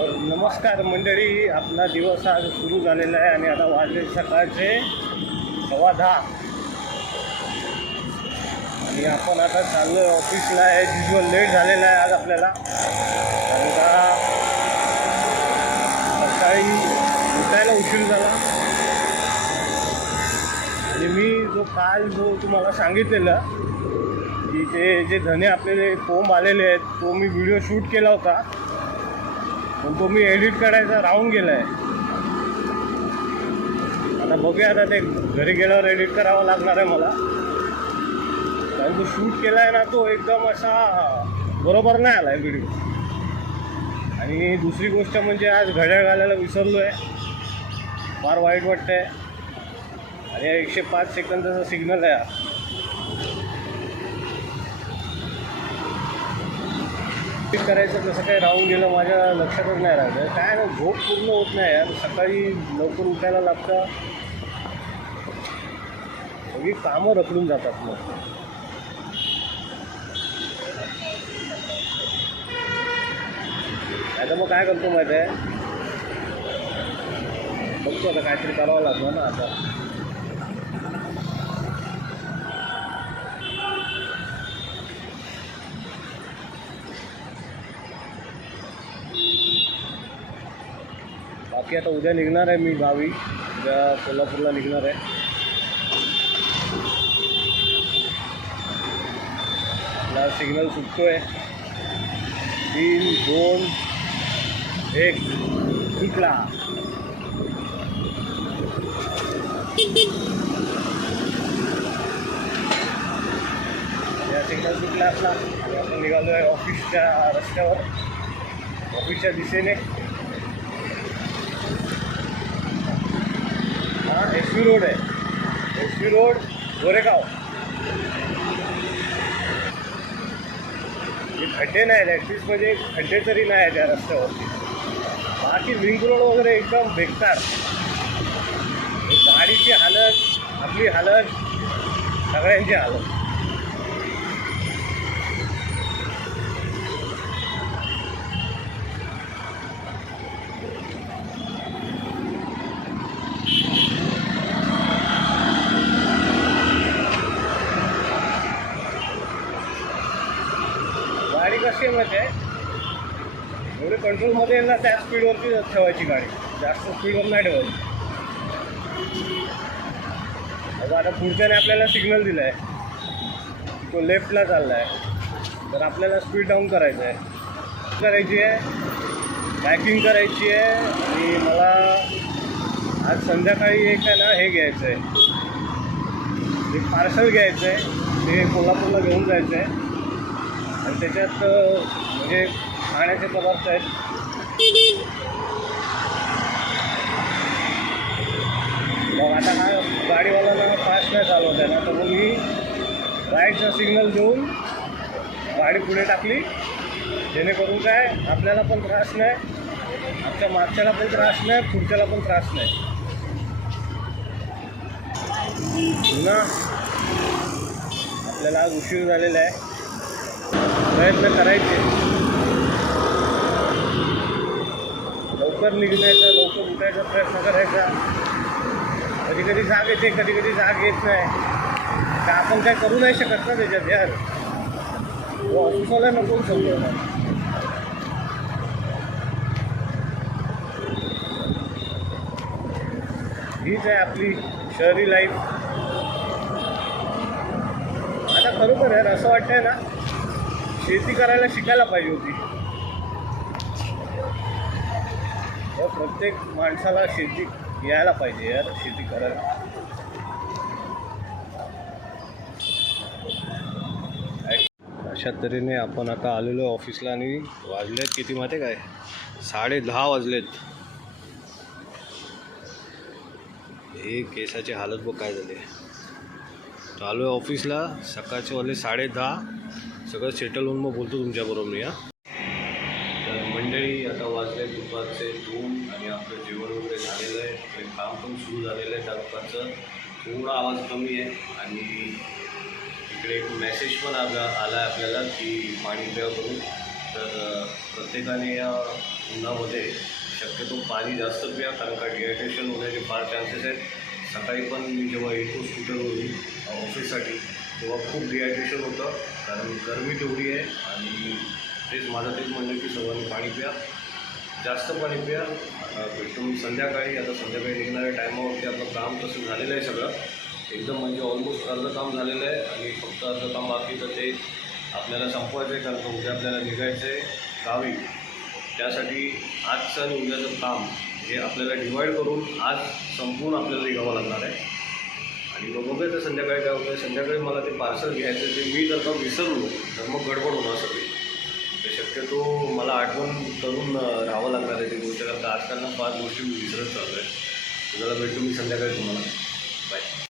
तर नमस्कार मंडळी, आपला दिवस आज सुरू झालेला आहे आणि आता वाजले सकाळचे 10:15 आणि आपण आता चाललो आहे ऑफिसला. ॲज युजल लेट झालेला आहे आज आपल्याला, कारण का सकाळी उठायला उशीर झाला. आणि मी काल तुम्हाला सांगितलेलं की ते जे धने आपले कोंब आलेले आहेत तो मी व्हिडिओ शूट केला होता, पण तो मी एडिट करायचा राहून गेला आहे. आता बघूया, आता ते घरी गेल्यावर एडिट करावं लागणार आहे मला, कारण तो शूट केला आहे ना तो एकदम असा बरोबर नाही आला आहे व्हिडिओ. आणि दुसरी गोष्ट म्हणजे आज घड्याळ घालायला विसरलो आहे, फार वाईट वाटतं आहे. आणि 105 सेकंदाचा सिग्नल आहे. करायचं कसं काय राहून गेलं, माझ्या लक्षातच नाही राहिलं. काय ना, झोप पूर्ण होत नाही यार. सकाळी लवकर उठायला लागतं, सगळी कामं रखडून जातात. मग आता मग काय करतो माहिती आहे, बघतो आता काहीतरी करावं लागलं ना. आता बाकी आता उद्या निघणार आहे मी गावी, उद्या कोल्हापूरला निघणार आहे. आपला सिग्नल सुटतो आहे. 3, 2, 1 सुटला. या सिग्नल सुटला आपला आणि आपण निघालो आहे ऑफिसच्या रस्त्यावर, ऑफिसच्या दिशेने. SV रोड आहे, SV रोड गोरेगाव. हे खड्डे नाही आहेत ॲटलिस्ट, म्हणजे खड्डे तरी नाही आहेत त्या रस्त्यावरती. बाकी लिंक रोड वगैरे एकदम बेकार. गाडीची हालत, आपली हालत, सगळ्यांची हालत. गाडी कशी आहे माहिती आहे, एवढे कंट्रोलमध्ये आहे ना, त्या स्पीडवरती ठेवायची गाडी, जास्त स्पीडवर नाही ठेवायची. आता पुढच्याने आपल्याला सिग्नल दिला आहे, तो लेफ्टला चालला आहे, तर आपल्याला स्पीड डाऊन करायचं आहे, करायची आहे, पॅकिंग करायची आहे. आणि मला आज संध्याकाळी एक आहे ना हे घ्यायचं आहे, एक पार्सल घ्यायचं आहे, ते कोल्हापूरला घेऊन जायचं आहे. आणि त्याच्यात म्हणजे खाण्याचे पदार्थ आहेत. मग आता हा गाडीवाल्याला फास्ट नाही चालवत आहे ना, तर मग मी राईटचा सिग्नल देऊन गाडी पुढे टाकली, जेणेकरून काय आपल्याला पण त्रास नाही, आमच्या मागच्याला पण त्रास नाही, पुढच्याला पण त्रास नाही ना. आपल्याला आज उशीर झालेला आहे, प्रयत्न करायचे लवकर निघण्याचा, लवकर उठायचा प्रयत्न करायचा. कधी कधी जाग येते, कधी कधी जाग येत नाही, तर आपण काय करू नाही शकत ना त्याच्यात यार. ऑफिसवाला नको समजवणार. हीच आहे आपली शहरी लाईफ. आता खरोखर यार असं वाटतंय ना, शेती करायला शिकायला पाहिजे होती. प्रत्येक माणसाला शेती यायला पाहिजे यार, शेती करायला. अशा तऱ्हेने आपण आता आलेलो ऑफिसला आणि वाजलेत किती माहिती काय, 10:30 वाजलेत. हे केसाची हालत बघ काय झाली. आलो आहे ऑफिसला, सकाळचे वाजले 10:30. सगळं सेटल होऊन मग बोलतो तुमच्याबरोबर मी. तर मंडळी, आता वाजले दुपारचे 2 आणि आपलं जेवण वगैरे झालेलं आहे आणि काम पण सुरू झालेलं आहे. त्या दुपारचं थोडा आवाज कमी आहे. आणि इकडे एक मेसेज पण आला आहे आपल्याला की पाणी प्या करून. तर तर प्रत्येकाने या उन्हामध्ये शक्यतो पाणी जास्त प्या, कारण का डिहायड्रेशन होण्याचे फार चान्सेस आहेत. सकाळी पण मी जेव्हा येतो स्कूटरवरून ऑफिससाठी तेव्हा खूप डिहायड्रेशन होतं, कारण गरमी तेवढी आहे. आणि माझं तेच म्हणणं की सर्वांनी पाणी प्या, जास्त पाणी प्या. भेटतो मी संध्याकाळी. आता संध्याकाळी निघणाऱ्या टायमावरती आपलं काम तसं झालेलं आहे सगळं एकदम, म्हणजे ऑलमोस्ट अर्धं काम झालेलं आहे आणि फक्त अर्धं काम बाकी, तर ते आपल्याला संपवायचं आहे, कारण उद्या आपल्याला निघायचं आहे गावी. त्यासाठी आजचं आणि उद्याचं काम हे आपल्याला डिवाईड करून आज संपून आपल्याला निघावं लागणार आहे. आणि मग बघूया तर संध्याकाळी काय होतं. संध्याकाळी मला ते पार्सल घ्यायचं, ते मी जर का विसरलो तर मग गडबड होणार सगळी. तर शक्यतो मला आठवण करून राहावं लागणार आहे ती गोष्ट, कारण आजकाल ना फार गोष्टी मी विसरत चाललो आहे. तुम्हाला भेटतो मी संध्याकाळी तुम्हाला. बाय.